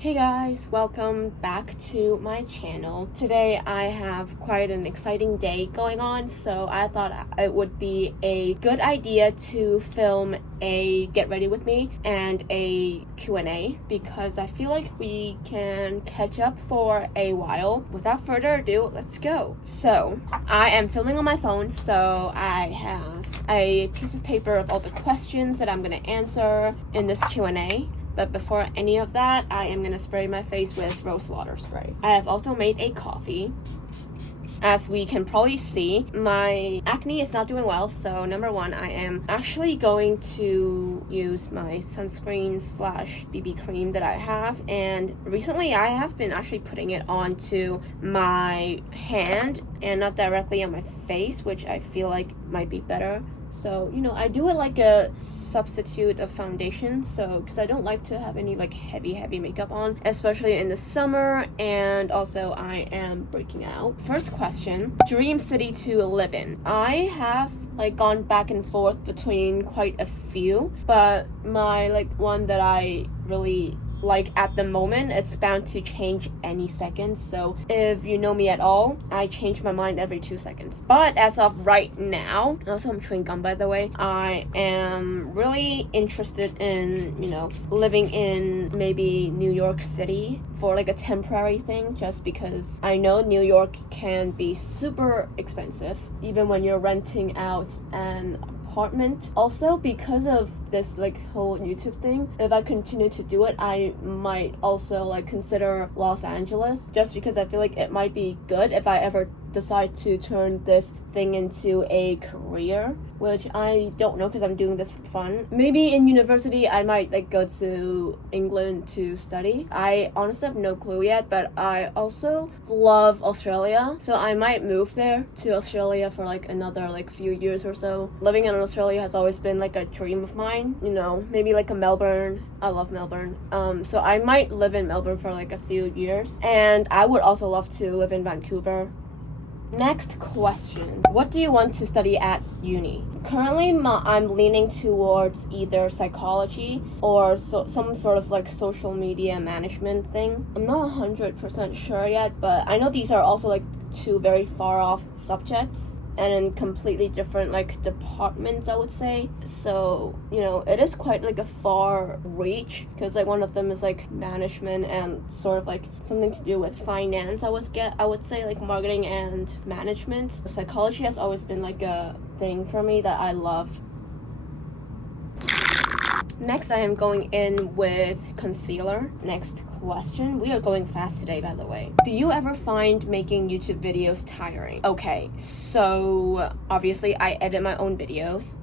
Hey guys, welcome back to my channel. Today I have quite an exciting day going on, so I thought it would be a good idea to film a get ready with me and a Q&A because I feel like we can catch up for a while. Without further ado, let's go. So I am filming on my phone, so I have a piece of paper of all the questions that I'm going to answer in this Q&A. But before any of that, I am going to spray my face with rosewater spray. I have also made a coffee. As we can probably see, my acne is not doing well, so number one, I am actually going to use my sunscreen slash BB cream that I have, and recently I have been actually putting it onto my hand and not directly on my face, which I feel like might be better. So, I do it like a substitute of foundation, so because I don't like to have any like heavy makeup on, especially in the summer, and also I am breaking out. First question, dream city to live in. I have gone back and forth between quite a few, but my one that I really at the moment, it's bound to change any second. So if you know me at all, I change my mind every 2 seconds. But as of right now, also I'm chewing gum by the way, I am really interested in, living in maybe New York City for a temporary thing, just because I know New York can be super expensive, even when you're renting out an apartment. Also, because of this whole YouTube thing, if I continue to do it, I might also consider Los Angeles, just because I feel like it might be good if I ever decide to turn this thing into a career, which I don't know because I'm doing this for fun. Maybe in university I might go to England to study. I honestly have no clue yet, but I also love Australia, so I might move there to Australia for another few years or so. Living in Australia has always been a dream of mine, maybe a Melbourne. I love Melbourne. So I might live in Melbourne for a few years, and I would also love to live in Vancouver. Next question. What do you want to study at uni? Currently, I'm leaning towards either psychology or some sort of social media management thing. I'm not 100% sure yet, but I know these are also two very far off subjects and in completely different departments, I would say. So it is quite a far reach, because one of them is management and sort of something to do with finance. I would say marketing and management. Psychology has always been a thing for me that I love. Next, I am going in with concealer. Next question. We are going fast today, by the way. Do you ever find making YouTube videos tiring? Okay, so obviously I edit my own videos.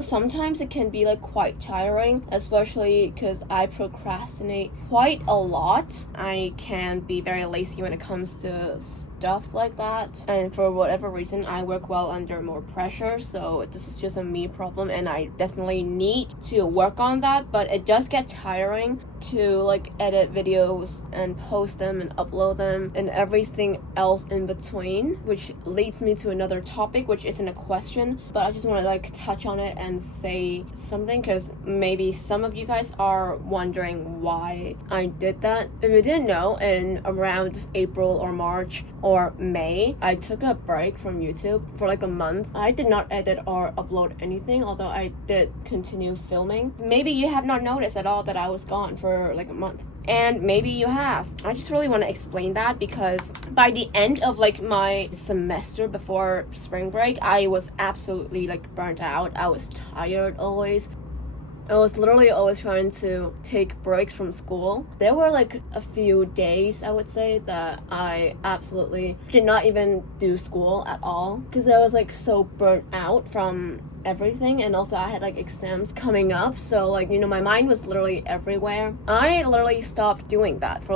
Sometimes it can be quite tiring, especially because I procrastinate quite a lot. I can be very lazy when it comes to stuff like that, and for whatever reason I work well under more pressure, so this is just a me problem and I definitely need to work on that. But it does get tiring to edit videos and post them and upload them and everything else in between, which leads me to another topic, which isn't a question, but I just want to touch on it and say something, because maybe some of you guys are wondering why I did that. If you didn't know, in around April or March or May, I took a break from YouTube for a month. I did not edit or upload anything, although I did continue filming. Maybe you have not noticed at all that I was gone for a month, and maybe you have. I just really want to explain that, because by the end of my semester before spring break, I was absolutely burnt out. I was tired always. I was literally always trying to take breaks from school. There were a few days, I would say, that I absolutely did not even do school at all, because I was so burnt out from everything, and also I had exams coming up, so my mind was literally everywhere. I literally stopped doing that for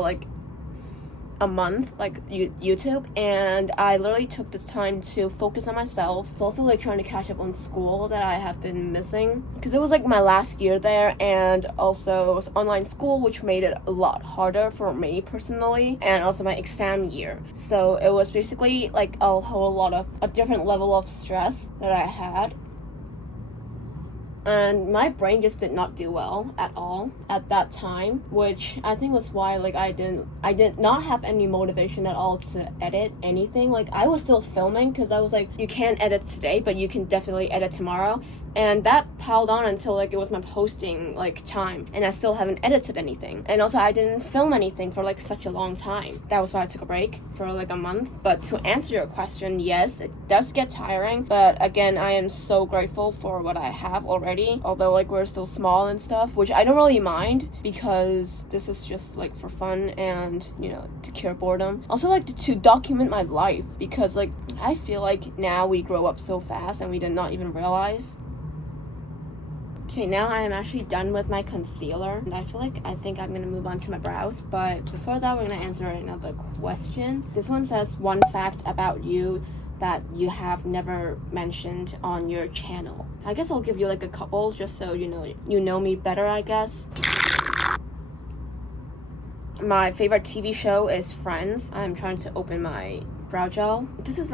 a month, YouTube, and I literally took this time to focus on myself. It's also trying to catch up on school that I have been missing, because it was my last year there, and also it was online school, which made it a lot harder for me personally, and also my exam year. So it was basically a whole lot of a different level of stress that I had. and my brain just did not do well at all at that time, which I think was why like I did not have any motivation at all to edit anything. Like I was still filming because I was like, you can't edit today, but you can definitely edit tomorrow. And that piled on until like it was my posting like time, and I still haven't edited anything. And also I didn't film anything for like such a long time. That was why I took a break for like a month. But to answer your question, yes, it does get tiring, but again, I am so grateful for what I have already, although like we're still small and stuff, which I don't really mind because this is just like for fun and, you know, to cure boredom. Also like to document my life, because like I feel like now we grow up so fast and we did not even realize. Okay, now I am actually done with my concealer, and I think I'm gonna move on to my brows, but before that we're gonna answer another question. This one says, one fact about you that you have never mentioned on your channel. I guess I'll give you like a couple just so you know me better, I guess. My favorite TV show is Friends. I'm trying to open my brow gel. This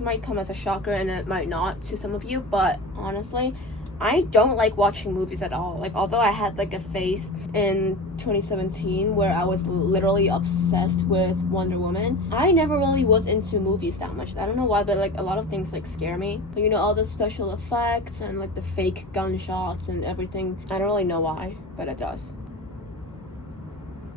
might come as a shocker and it might not to some of you, but honestly, I don't like watching movies at all. Like, although I had like a phase in 2017 where I was literally obsessed with Wonder Woman, I never really was into movies that much. I don't know why, but like a lot of things like scare me. But, you know, all the special effects and like the fake gunshots and everything. I don't really know why, but it does.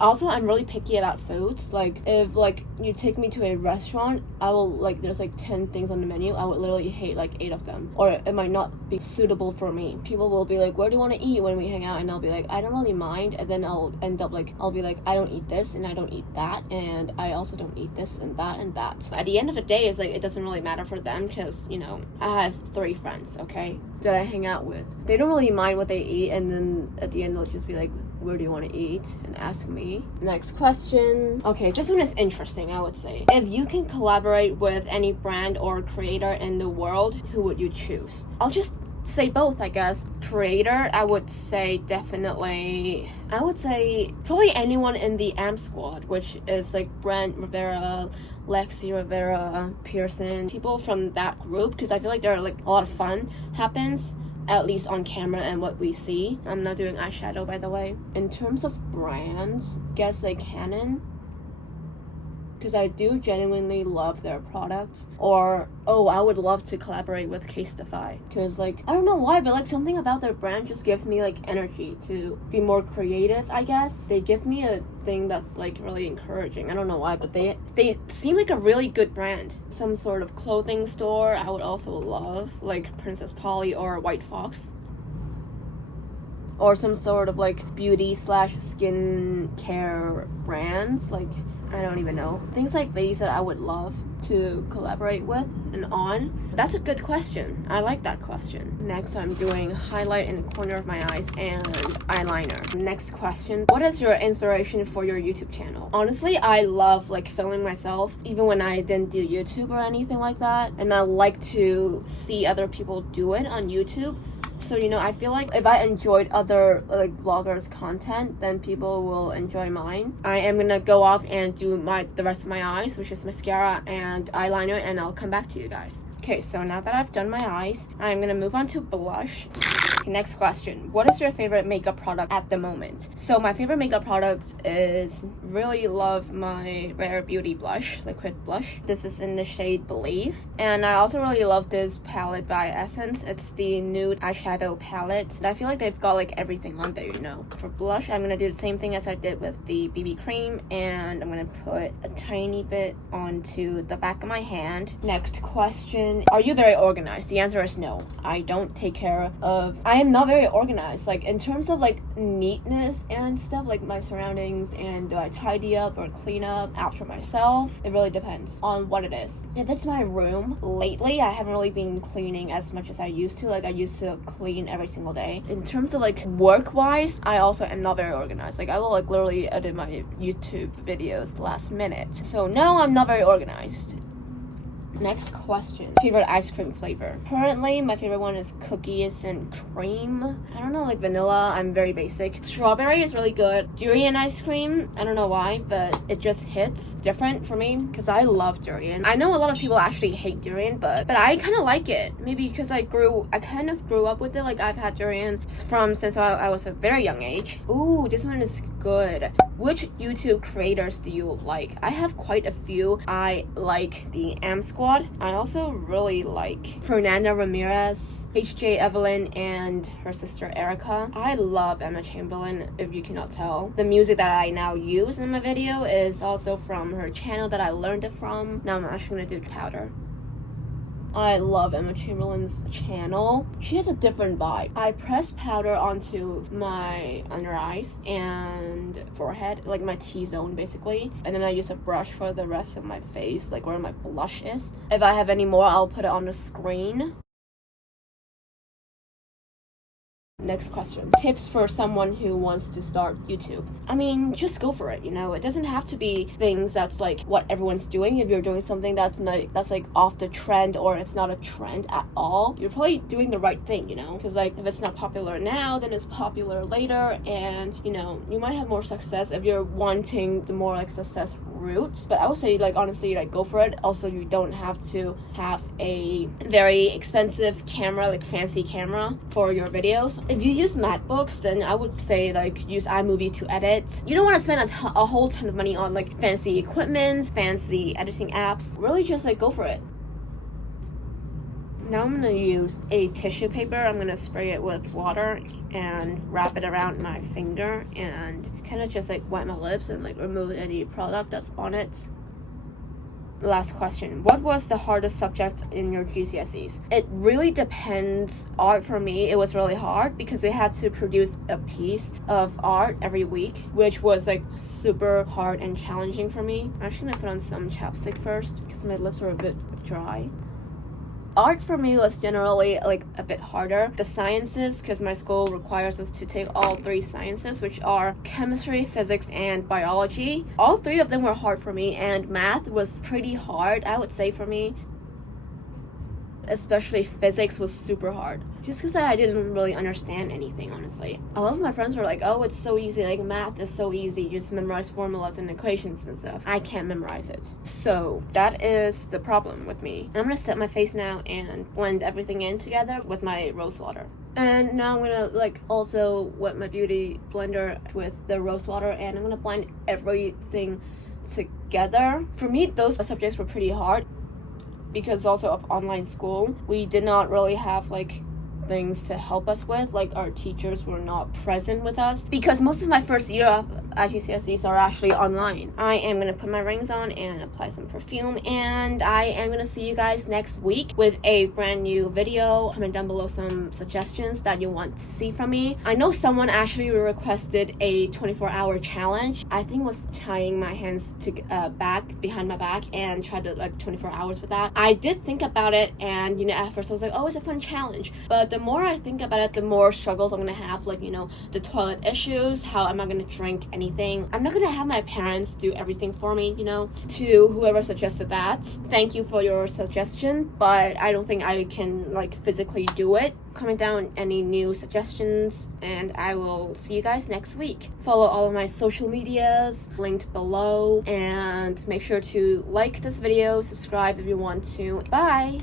Also, I'm really picky about foods. Like, if like you take me to a restaurant, I will like, there's like 10 things on the menu, I would literally hate like 8 of them, or it might not be suitable for me. People will be like, where do you want to eat when we hang out? And I'll be like, I don't really mind. And then I'll end up like, I'll be like, I don't eat this and I don't eat that, and I also don't eat this and that and that. At the end of the day, it's like it doesn't really matter for them, because, you know, I have 3 friends, okay, that I hang out with. They don't really mind what they eat, and then at the end they'll just be like, where do you want to eat, and ask me. Next question. Okay, this one is interesting, I would say. If you can collaborate with any brand or creator in the world, who would you choose? I'll just say both, I guess. Creator, I would say definitely, I would say probably anyone in the AMP squad, which is like Brent Rivera, Lexi Rivera, Pearson, people from that group, because I feel like there are like a lot of fun happens, at least on camera and what we see. I'm not doing eyeshadow, by the way. In terms of brands, guess like Canon, because I do genuinely love their products. Or, oh, I would love to collaborate with Casetify, because like, I don't know why, but like something about their brand just gives me like energy to be more creative, I guess. They give me a thing that's like really encouraging. I don't know why, but they seem like a really good brand. Some sort of clothing store I would also love, like Princess Polly or White Fox. Or some sort of like beauty / skin care brands, like, I don't even know. Things like these that I would love to collaborate with and on. That's a good question. I like that question. Next, I'm doing highlight in the corner of my eyes and eyeliner. Next question. What is your inspiration for your YouTube channel? Honestly, I love like filming myself, even when I didn't do YouTube or anything like that. And I like to see other people do it on YouTube. So, you know, I feel like if I enjoyed other like vloggers' content, then people will enjoy mine. I am gonna go off and do the rest of my eyes, which is mascara and eyeliner, and I'll come back to you guys. Okay, so now that I've done my eyes, I'm gonna move on to blush. Next question. What is your favorite makeup product at the moment? So my favorite makeup product is, really love my Rare Beauty blush, liquid blush. This is in the shade Believe. And I also really love this palette by Essence. It's the nude eyeshadow palette. I feel like they've got like everything on there, you know. For blush, I'm gonna do the same thing as I did with the BB cream, and I'm gonna put a tiny bit onto the back of my hand. Next question. Are you very organized? The answer is no. I don't take care of, I am not very organized. Like, in terms of like neatness and stuff, like my surroundings, and do I tidy up or clean up after myself? It really depends on what it is. If it's my room, lately I haven't really been cleaning as much as I used to. Like, I used to clean every single day. In terms of like work wise, I also am not very organized. Like, I will like literally edit my YouTube videos last minute. So no, I'm not very organized. Next question. Favorite ice cream flavor? Currently, my favorite one is cookies and cream. I don't know, like vanilla. I'm very basic. Strawberry is really good. Durian ice cream, I don't know why, but it just hits different for me because I love durian. I know a lot of people actually hate durian, but I kind of like it. Maybe because I kind of grew up with it. Like I've had durian since I was a very young age. Ooh, this one is good. Which YouTube creators do you like? I have quite a few. I like the Am Squad. I also really like Fernanda Ramirez, HJ Evelyn, and her sister Erica. I love Emma Chamberlain, if you cannot tell. The music that I now use in my video is also from her channel that I learned it from. Now I'm actually gonna do powder. I love Emma Chamberlain's channel. She has a different vibe. I press powder onto my under eyes and forehead, like my T-zone basically. And then I use a brush for the rest of my face, like where my blush is. If I have any more, I'll put it on the screen. Next question. Tips for someone who wants to start YouTube. I mean, just go for it, you know? It doesn't have to be things that's like what everyone's doing. If you're doing something that's like off the trend or it's not a trend at all, you're probably doing the right thing, you know? Because like if it's not popular now, then it's popular later, and you know, you might have more success if you're wanting the more like success route. But I would say like honestly, like go for it. Also, you don't have to have a very expensive camera, like fancy camera for your videos. If you use MacBooks, then I would say like use iMovie to edit. You don't want to spend a whole ton of money on like fancy equipment, fancy editing apps. Really just like go for it. Now I'm gonna use a tissue paper. I'm gonna spray it with water and wrap it around my finger and kind of just like wet my lips and like remove any product that's on it. Last question. What was the hardest subject in your GCSEs? It really depends. Art for me, it was really hard because we had to produce a piece of art every week, which was like super hard and challenging for me. I'm actually gonna put on some chapstick first because my lips are a bit dry. Art for me was generally like a bit harder. The sciences, because my school requires us to take all 3 sciences, which are chemistry, physics, and biology. All 3 of them were hard for me, and math was pretty hard, I would say, for me. Especially physics was super hard. Just because I didn't really understand anything, honestly. A lot of my friends were like, oh, it's so easy, like math is so easy, you just memorize formulas and equations and stuff. I can't memorize it. So that is the problem with me. I'm gonna set my face now and blend everything in together with my rosewater. And now I'm gonna like also wet my beauty blender with the rosewater, and I'm gonna blend everything together. For me, those subjects were pretty hard because also of online school. We did not really have like things to help us with, like our teachers were not present with us because most of my first year of GCSEs are actually online. I am gonna put my rings on and apply some perfume, and I am gonna see you guys next week with a brand new video. Comment down below some suggestions that you want to see from me. I know someone actually requested a 24-hour challenge. I think it was tying my hands to behind my back and try to like 24 hours with that. I did think about it, and you know, at first I was like, oh, it's a fun challenge, but the more I think about it, the more struggles I'm gonna have, like, you know, the toilet issues, how am I gonna drink anything. I'm not gonna have my parents do everything for me, you know. To whoever suggested that, thank you for your suggestion, but I don't think I can like physically do it. Comment down any new suggestions, and I will see you guys next week. Follow all of my social medias linked below, and make sure to like this video, subscribe if you want to. Bye!